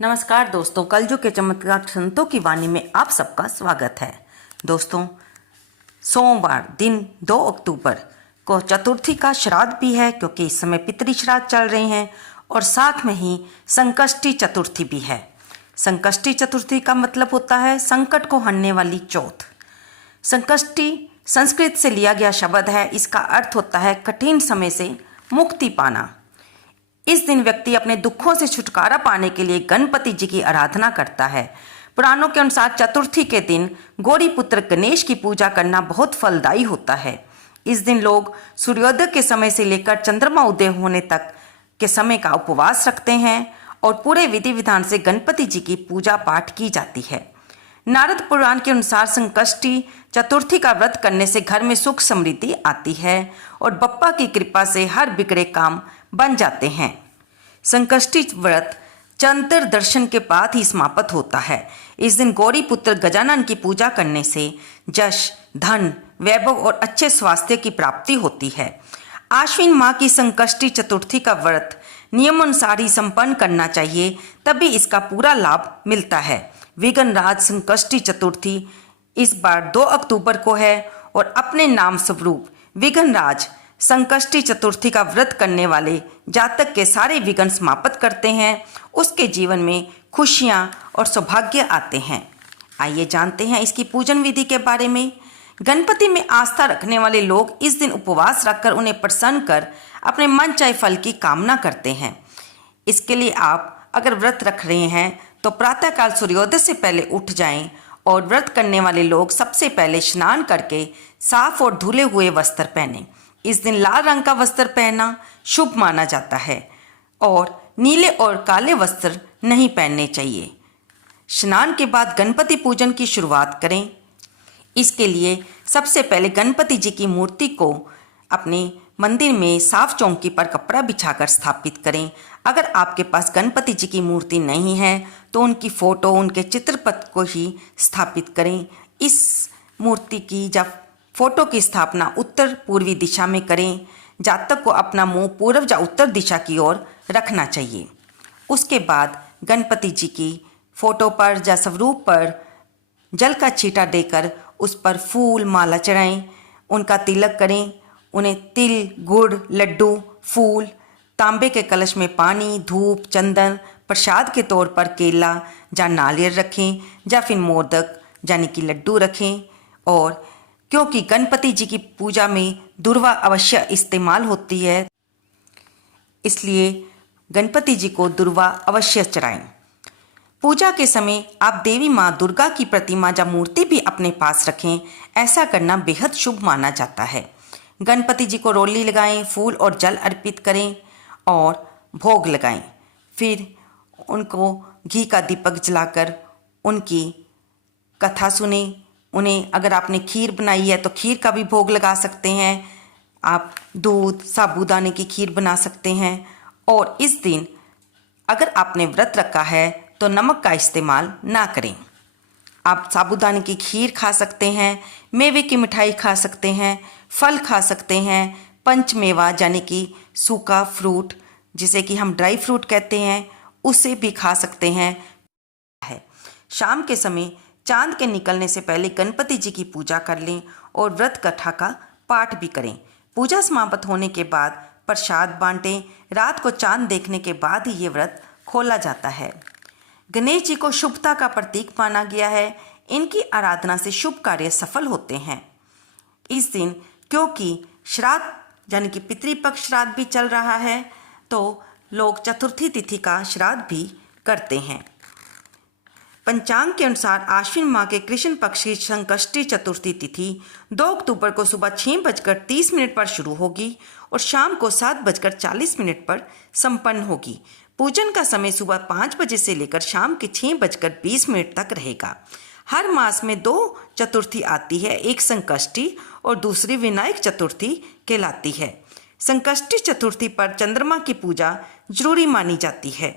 नमस्कार दोस्तों, कलयुग के चमत्कार संतों की वाणी में आप सबका स्वागत है। दोस्तों, सोमवार दिन 2 अक्टूबर को चतुर्थी का श्राद्ध भी है, क्योंकि इस समय पितृ श्राद्ध चल रहे हैं और साथ में ही संकष्टी चतुर्थी भी है। संकष्टी चतुर्थी का मतलब होता है संकट को हरने वाली चौथ। संकष्टी संस्कृत से लिया गया शब्द है। इसका अर्थ होता है कठिन समय से मुक्ति पाना। इस दिन व्यक्ति अपने दुखों से छुटकारा पाने के लिए गणपति जी की आराधना करता है। पुराणों के अनुसार चतुर्थी के दिन गौरी पुत्र गणेश की पूजा करना बहुत फलदायी होता है। इस दिन लोग सूर्योदय के समय से लेकर चंद्रमा उदय होने तक के समय का उपवास रखते हैं और पूरे विधि विधान से गणपति जी की पूजा पाठ की जाती है। नारद पुराण के अनुसार संकष्टी चतुर्थी का व्रत करने से घर में सुख समृद्धि आती है और बप्पा की कृपा से हर बिगड़े काम बन जाते हैं। संकष्टी व्रत चंद्र दर्शन के बाद ही समाप्त होता है। इस दिन गौरी पुत्र गजानन की पूजा करने से यश, धन, वैभव और अच्छे स्वास्थ्य की प्राप्ति होती है। आश्विन माह की संकष्टी चतुर्थी का व्रत नियमानुसार ही संपन्न करना चाहिए, तभी इसका पूरा लाभ मिलता है। विघ्नराज संकष्टी चतुर्थी इस बार 2 अक्टूबर को है और अपने नाम स्वरूप विघ्नराज संकष्टी चतुर्थी का व्रत करने वाले जातक के सारे विघ्न समाप्त करते हैं। उसके जीवन में खुशियां और सौभाग्य आते हैं। आइए जानते हैं इसकी पूजन विधि के बारे में। गणपति में आस्था रखने वाले लोग इस दिन उपवास रखकर उन्हें प्रसन्न कर अपने मन चाहे फल की कामना करते हैं। इसके लिए आप अगर व्रत रख रहे हैं तो प्रातःकाल सूर्योदय से पहले उठ जाएं और व्रत करने वाले लोग सबसे पहले स्नान करके साफ और धुले हुए वस्त्र पहनें। इस दिन लाल रंग का वस्त्र पहनना शुभ माना जाता है और नीले और काले वस्त्र नहीं पहनने चाहिए। स्नान के बाद गणपति पूजन की शुरुआत करें। इसके लिए सबसे पहले गणपति जी की मूर्ति को अपने मंदिर में साफ चौकी पर कपड़ा बिछाकर स्थापित करें। अगर आपके पास गणपति जी की मूर्ति नहीं है तो उनकी फोटो, उनके चित्रपट को ही स्थापित करें। इस मूर्ति की जब फोटो की स्थापना उत्तर पूर्वी दिशा में करें। जातक को अपना मुंह पूर्व या उत्तर दिशा की ओर रखना चाहिए। उसके बाद गणपति जी की फोटो पर या स्वरूप पर जल का छींटा देकर उस पर फूल माला चढ़ाएं, उनका तिलक करें। उन्हें तिल, गुड़, लड्डू, फूल, तांबे के कलश में पानी, धूप, चंदन, प्रसाद के तौर पर केला या नारियल रखें या फिर मोदक यानी कि लड्डू रखें। और क्योंकि गणपति जी की पूजा में दुर्वा अवश्य इस्तेमाल होती है, इसलिए गणपति जी को दुर्वा अवश्य चढ़ाएं। पूजा के समय आप देवी माँ दुर्गा की प्रतिमा या मूर्ति भी अपने पास रखें। ऐसा करना बेहद शुभ माना जाता है। गणपति जी को रोली लगाएं, फूल और जल अर्पित करें और भोग लगाएं। फिर उनको घी का दीपक जलाकर उनकी कथा सुने। उन्हें अगर आपने खीर बनाई है तो खीर का भी भोग लगा सकते हैं। आप दूध, साबूदाने की खीर बना सकते हैं। और इस दिन अगर आपने व्रत रखा है तो नमक का इस्तेमाल ना करें। आप साबूदाने की खीर खा सकते हैं, मेवे की मिठाई खा सकते हैं, फल खा सकते हैं, पंचमेवा यानी कि सूखा फ्रूट जिसे कि हम ड्राई फ्रूट कहते हैं, उसे भी खा सकते हैं। शाम के समय चांद के निकलने से पहले गणपति जी की पूजा कर लें और व्रत कथा का पाठ भी करें। पूजा समाप्त होने के बाद प्रसाद बांटें। रात को चांद देखने के बाद ही ये व्रत खोला जाता है। गणेश जी को शुभता का प्रतीक माना गया है। इनकी आराधना से शुभ कार्य सफल होते हैं। इस दिन क्योंकि श्राद्ध यानी कि पितृपक्ष श्राद्ध भी चल रहा है, तो लोग चतुर्थी तिथि का श्राद्ध भी करते हैं। पंचांग के अनुसार आश्विन माह के कृष्ण पक्ष की संकष्टी चतुर्थी तिथि 2 अक्टूबर को सुबह 6:30 पर शुरू होगी और शाम को 7:40 पर संपन्न होगी। पूजन का समय सुबह 5 बजे से लेकर शाम के 6:20 तक रहेगा। हर मास में 2 चतुर्थी आती है, एक संकष्टी और दूसरी विनायक चतुर्थी कहलाती है। संकष्टी चतुर्थी पर चंद्रमा की पूजा जरूरी मानी जाती है।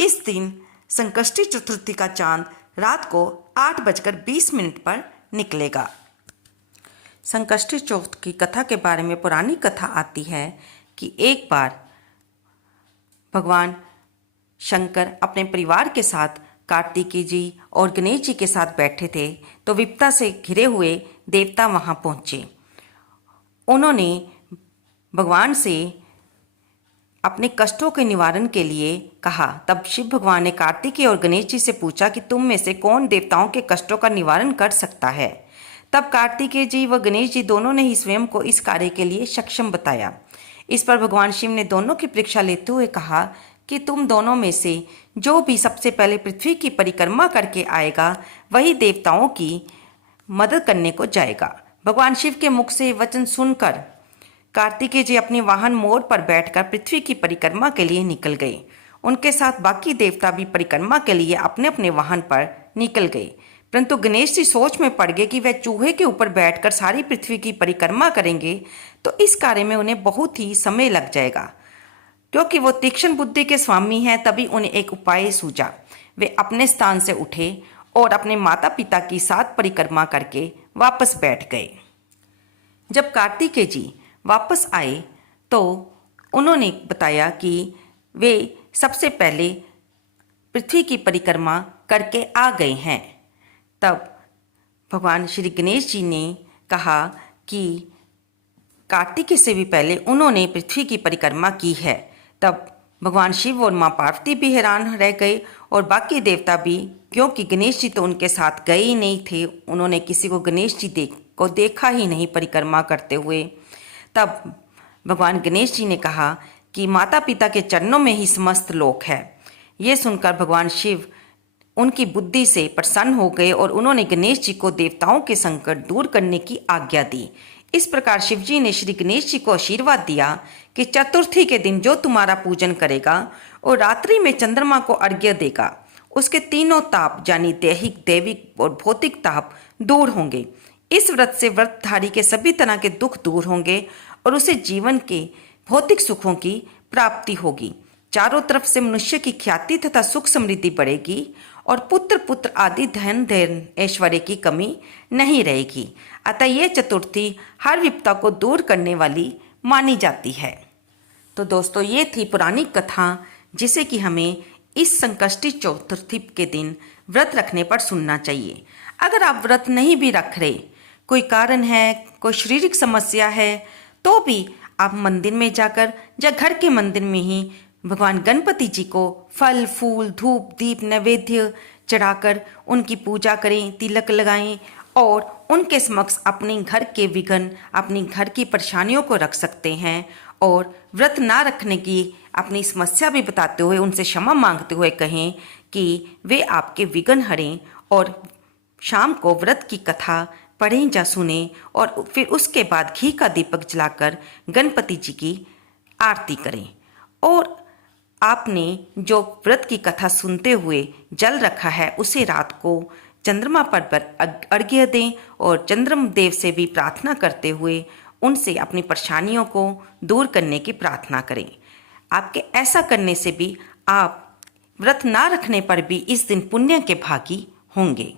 इस दिन संकष्टी चतुर्थी का चांद रात को 8:20 पर निकलेगा। संकष्टी चौथ की कथा के बारे में पौराणिक कथा आती है कि एक बार भगवान शंकर अपने परिवार के साथ कार्तिकेय जी और गणेश जी के साथ बैठे थे तो विपदा से घिरे हुए देवता वहां पहुंचे। उन्होंने भगवान से अपने कष्टों के निवारण के लिए कहा। तब शिव भगवान ने कार्तिकेय और गणेश जी से पूछा कि तुम में से कौन देवताओं के कष्टों का निवारण कर सकता है। तब कार्तिकेय जी व गणेश जी दोनों ने ही स्वयं को इस कार्य के लिए सक्षम बताया। इस पर भगवान शिव ने दोनों की परीक्षा लेते हुए कहा कि तुम दोनों में से जो भी सबसे पहले पृथ्वी की परिक्रमा करके आएगा वही देवताओं की मदद करने को जाएगा। भगवान शिव के मुख से वचन सुनकर कार्तिकेय जी अपने वाहन मोर पर बैठकर पृथ्वी की परिक्रमा के लिए निकल गए। उनके साथ बाकी देवता भी परिक्रमा के लिए अपने अपने वाहन पर निकल गए, परंतु गणेश जी सोच में पड़ गए कि वह चूहे के ऊपर बैठकर सारी पृथ्वी की परिक्रमा करेंगे तो इस कार्य में उन्हें बहुत ही समय लग जाएगा। क्योंकि वो तीक्ष्ण बुद्धि के स्वामी हैं, तभी उन्हें एक उपाय सूझा। वे अपने स्थान से उठे और अपने माता पिता की साथ परिक्रमा करके वापस बैठ गए। जब कार्तिकेय जी वापस आए तो उन्होंने बताया कि वे सबसे पहले पृथ्वी की परिक्रमा करके आ गए हैं। तब भगवान श्री गणेश जी ने कहा कि कार्तिकेय से भी पहले उन्होंने पृथ्वी की परिक्रमा की है। तब भगवान शिव और माँ पार्वती भी हैरान रह गए और बाकी देवता भी, क्योंकि गणेश जी तो उनके साथ गए ही नहीं थे। उन्होंने किसी को गणेश जी को देखा ही नहीं परिक्रमा करते हुए। तब भगवान गणेश जी ने कहा कि माता पिता के चरणों में ही समस्त लोक है। ये सुनकर भगवान शिव उनकी बुद्धि से प्रसन्न हो गए और उन्होंने गणेश जी को देवताओं के संकट दूर करने की आज्ञा दी। इस प्रकार शिव जी ने श्री गणेश जी को आशीर्वाद दिया कि चतुर्थी के दिन जो तुम्हारा पूजन करेगा और रात्रि में चंद्रमा को अर्घ्य देगा, उसके तीनों ताप यानी दैहिक, दैविक और भौतिक ताप दूर होंगे। इस व्रत से व्रतधारी के सभी तरह के दुख दूर होंगे और उसे जीवन के भौतिक सुखों की प्राप्ति होगी। चारों तरफ से मनुष्य की ख्याति तथा सुख समृद्धि बढ़ेगी और पुत्र आदि धन ऐश्वर्य की कमी नहीं रहेगी। अतः यह चतुर्थी हर विपदा को दूर करने वाली मानी जाती है। तो दोस्तों, ये थी पुरानी कथा जिसे कि हमें इस संकष्टी चतुर्थी के दिन व्रत रखने पर सुनना चाहिए। अगर आप व्रत नहीं भी रख रहे, कोई कारण है, कोई शारीरिक समस्या है, तो भी आप मंदिर में जाकर या घर के मंदिर में ही भगवान गणपति जी को फल, फूल, धूप, दीप, नैवेद्य चढ़ाकर उनकी पूजा करें, तिलक लगाएं और उनके समक्ष अपने घर के विघ्न, अपनी घर की परेशानियों को रख सकते हैं। और व्रत ना रखने की अपनी समस्या भी बताते हुए उनसे क्षमा मांगते हुए कहें कि वे आपके विघ्न हरें और शाम को व्रत की कथा पढ़ें या सुने और फिर उसके बाद घी का दीपक जलाकर गणपति जी की आरती करें। और आपने जो व्रत की कथा सुनते हुए जल रखा है उसे रात को चंद्रमा पर अर्घ्य दें और चंद्रमा देव से भी प्रार्थना करते हुए उनसे अपनी परेशानियों को दूर करने की प्रार्थना करें। आपके ऐसा करने से भी आप व्रत ना रखने पर भी इस दिन पुण्य के भागी होंगे।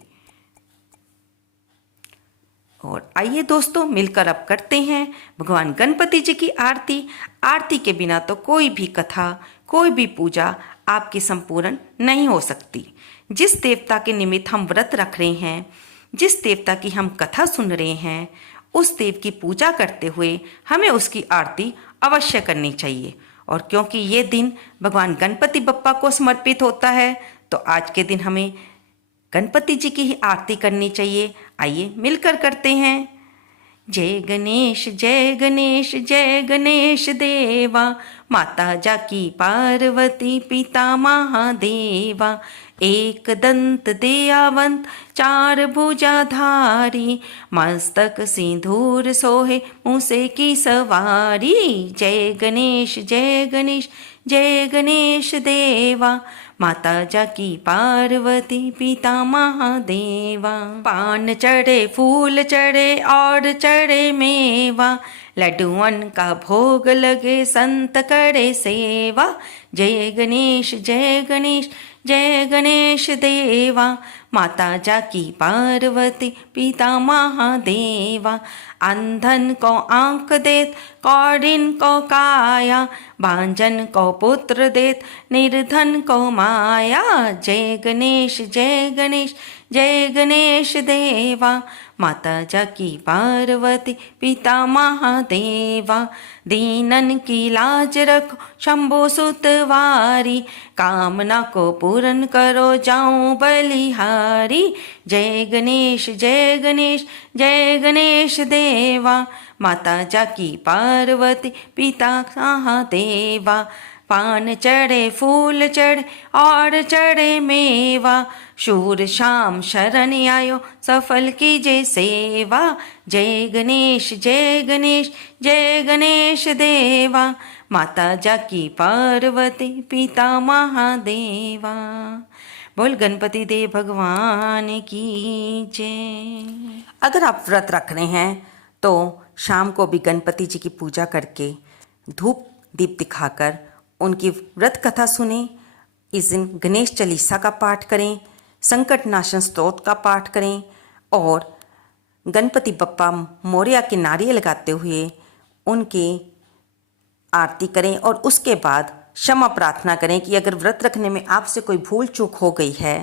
और आइए दोस्तों, मिलकर अब करते हैं भगवान गणपति जी की आरती। आरती के बिना तो कोई भी कथा, कोई भी पूजा आपकी संपूर्ण नहीं हो सकती। जिस देवता के निमित्त हम व्रत रख रहे हैं, जिस देवता की हम कथा सुन रहे हैं, उस देव की पूजा करते हुए हमें उसकी आरती अवश्य करनी चाहिए। और क्योंकि ये दिन भगवान गणपति बप्पा को समर्पित होता है, तो आज के दिन हमें गणपति जी की ही आरती करनी चाहिए। आइए मिलकर करते हैं। जय गणेश जय गणेश जय गणेश देवा, माता जाकी पार्वती पिता महादेवा, एक दंत दयावंत चार भुजाधारी, मस्तक सिंदूर सोहे मूसे की सवारी। जय गणेश जय गणेश जय गणेश देवा, माता जाकी पार्वती पिता महादेवा। पान चढ़े फूल चढ़े और चढ़े मेवा, लड्डुअन का भोग लगे संत करे सेवा। जय गणेश जय गणेश जय गणेश देवा। माता जाकी पार्वती पिता महादेवा। अंधन को आंख देत कौड़िन को काया। भांजन को पुत्र देत निर्धन को माया। जय गणेश जय गणेश जय गणेश देवा। माता जाकी पार्वती पिता महादेवा। दीनन की लाज रखो शंभो सुतवारी। कामना को पूर्ण करो जाऊं बलिहारी। जय गणेश जय गणेश जय गणेश देवा। माता जाकी पार्वती पिता महादेवा। पान चढ़े फूल चढ़े और चढ़े मेवा। शूर शाम शरण आयो सफल कीजे सेवा। जय गणेश जय गणेश जय गणेश देवा। माता जाकी पार्वती पिता महादेवा। बोल गणपति देव भगवान की जय। अगर आप व्रत रख रहे हैं तो शाम को भी गणपति जी की पूजा करके धूप दीप दिखाकर उनकी व्रत कथा सुने। इस दिन गणेश चालीसा का पाठ करें, संकट नाशन स्तोत्र का पाठ करें और गणपति बप्पा मोरया के नारियल लगाते हुए उनकी आरती करें। और उसके बाद क्षमा प्रार्थना करें कि अगर व्रत रखने में आपसे कोई भूल चूक हो गई है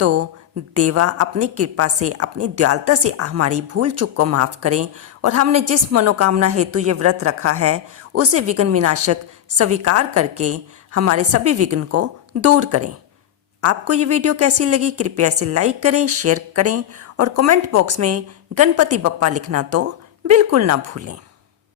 तो देवा अपनी कृपा से अपनी दयालुता से हमारी भूल चूक को माफ़ करें और हमने जिस मनोकामना हेतु ये व्रत रखा है उसे विघ्न विनाशक स्वीकार करके हमारे सभी विघ्न को दूर करें। आपको ये वीडियो कैसी लगी कृपया इसे लाइक करें, शेयर करें और कमेंट बॉक्स में गणपति बप्पा लिखना तो बिल्कुल ना भूलें।